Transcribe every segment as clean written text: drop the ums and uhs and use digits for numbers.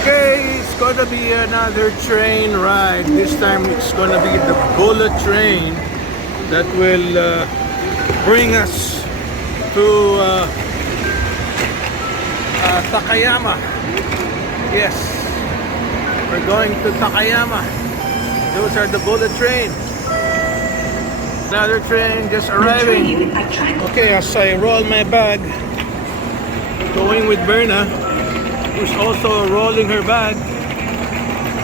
Okay, it's gonna be another train ride. This time it's gonna be the bullet train that will bring us to Takayama. Yes, we're going to Takayama. Those are the bullet trains. Another train just arriving. Okay, as I roll my bag, going with Berna, who's also rolling her bag.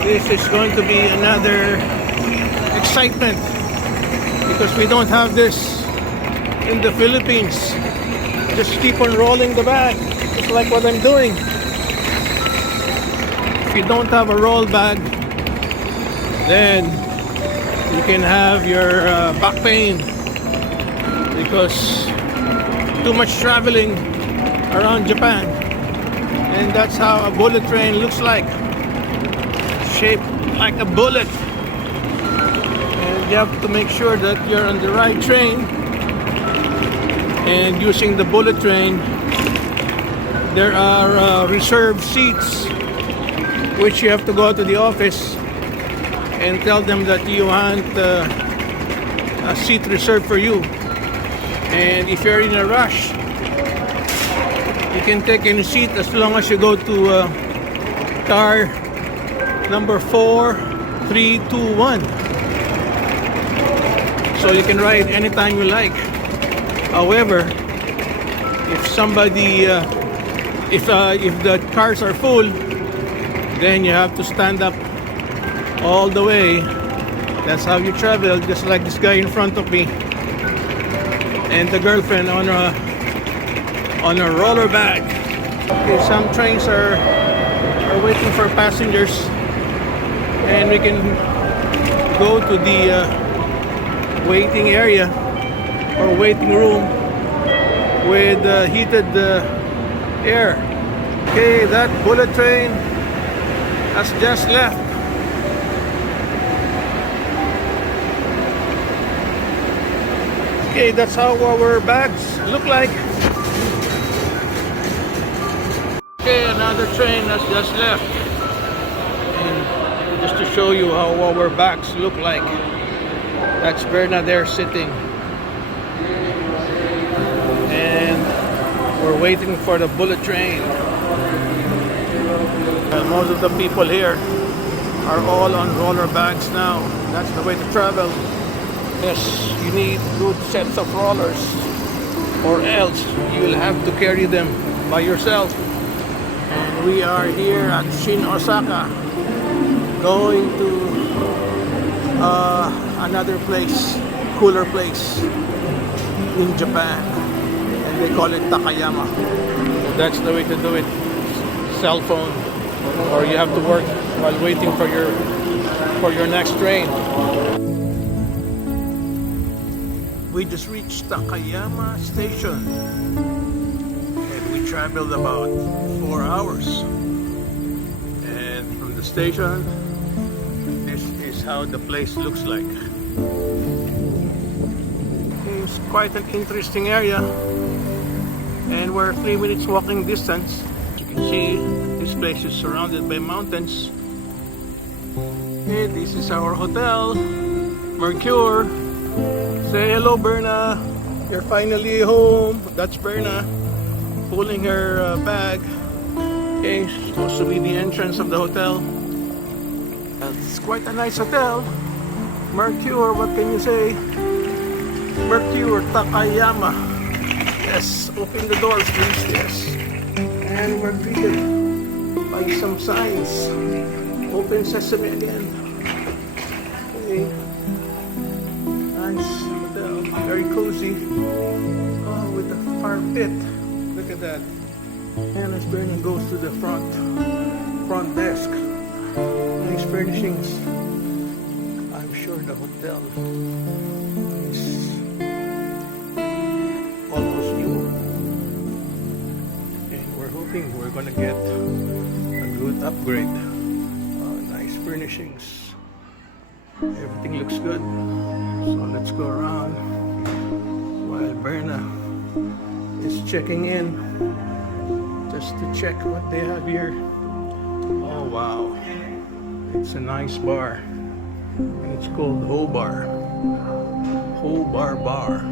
This is going to be another excitement because we don't have this in the Philippines. Just keep on rolling the bag, just like what I'm doing. If you don't have a roll bag, then you can have your back pain because too much traveling around Japan. And that's how a bullet train looks like, shaped like a bullet. And you have to make sure that you're on the right train. And using the bullet train, there are reserved seats which you have to go to the office and tell them that you want a seat reserved for you. And if you're in a rush, you can take any seat as long as you go to car number 4321. So you can ride anytime you like. However, if somebody, if the cars are full, then you have to stand up all the way. That's how you travel, just like this guy in front of me and the girlfriend on a roller bag. Okay, some trains are waiting for passengers, and we can go to the waiting area or waiting room with heated air. Okay, that bullet train has just left. Okay, that's how our bags look like. Okay, another train has just left. And just to show you how our bags look like, that's Berna there sitting. And we're waiting for the bullet train. And most of the people here are all on roller bags now. That's the way to travel. Yes, you need good sets of rollers, or else you will have to carry them by yourself. And we are here at Osaka, going to another place, cooler place in Japan, and they call it Takayama. So that's the way to do it. Cell phone, or you have to work while waiting for your next train. We just reached Takayama station, and we traveled about 4 hours. And from the station, this is how the place looks like. It's quite an interesting area, and we're 3 minutes walking distance. As you can see, this place is surrounded by mountains. And this is our hotel, Mercure. Say hello, Berna. You're finally home. That's Berna pulling her bag. Okay, it's supposed to be the entrance of the hotel. It's quite a nice hotel. Mercure, what can you say? Mercure Takayama. Yes, open the doors, please. Yes. And we're greeted by some signs. Open sesame again. Okay. Nice hotel, very cozy. Oh, with the fire pit. Look at that. And as Bernie goes to the front desk. Nice furnishings. I'm sure the hotel is almost new. And we're hoping we're gonna get a good upgrade. Nice furnishings. Everything looks good. So let's go around while Berna is checking in, just to check what they have here. Oh wow. It's a nice bar. It's called Hobar. Hobar Bar.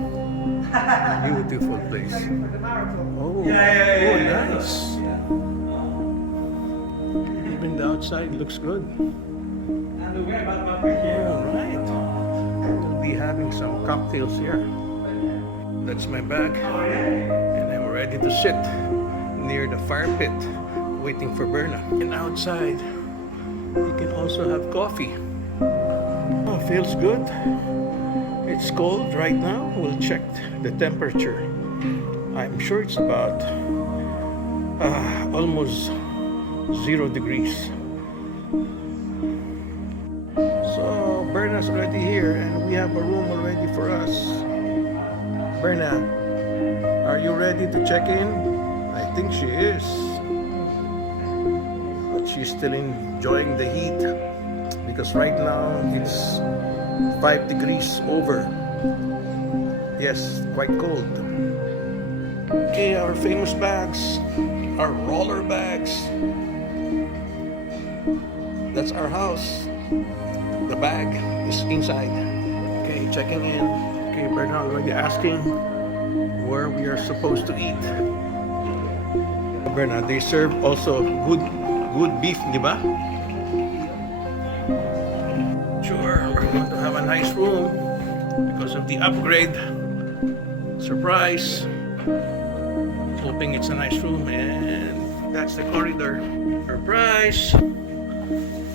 Beautiful place. Oh, nice. Even the outside looks good. Alright. We'll be having some cocktails here. That's my bag. And I'm ready to sit near the fire pit waiting for Berna. And outside, you can also have coffee. Oh, feels good. It's cold right now. We'll check the temperature. I'm sure it's about almost 0 degrees. So Berna's already here and we have a room already for us. Berna, are you ready to check in? I think she is. But she's still enjoying the heat because right now it's 5 degrees over. Yes, quite cold. Okay, our famous bags, our roller bags. That's our house. The bag is inside. Okay, checking in. Okay, Berna already asking where we are supposed to eat. Berna, they serve also good beef, di ba? Sure, we're going to have a nice room because of the upgrade. Surprise! Hoping it's a nice room, and that's the corridor. Surprise!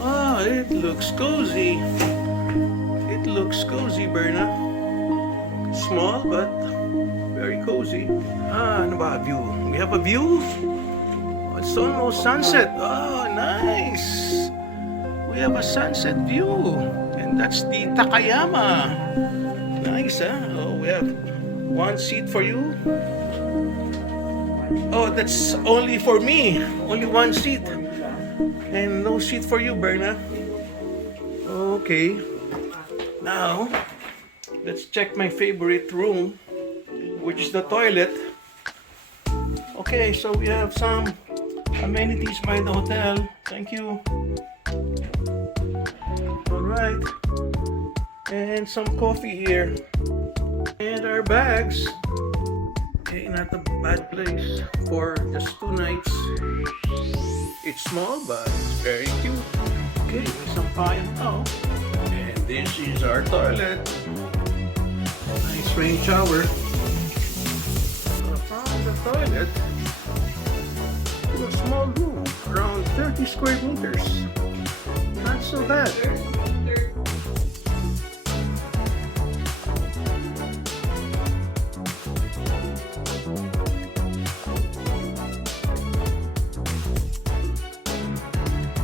Oh, it looks cozy. It looks cozy, Berna. Small but very cozy. Ano ba view? We have a view. Oh, it's almost sunset. Oh, nice. We have a sunset view, and that's the Takayama. Nice, huh? Oh, we have one seat for you. Oh, that's only for me. Only one seat. And no seat for you, Berna. Okay. Now, let's check my favorite room, which is the toilet. Okay, so we have some amenities by the hotel. Thank you. Alright. And some coffee here. And our bags. Okay, not a bad place for just 2 nights. It's small, but it's very cute. Okay, with some pie and cow. And this is our toilet. Nice rain shower. From the toilet to a small room, around 30 square meters. Not so bad.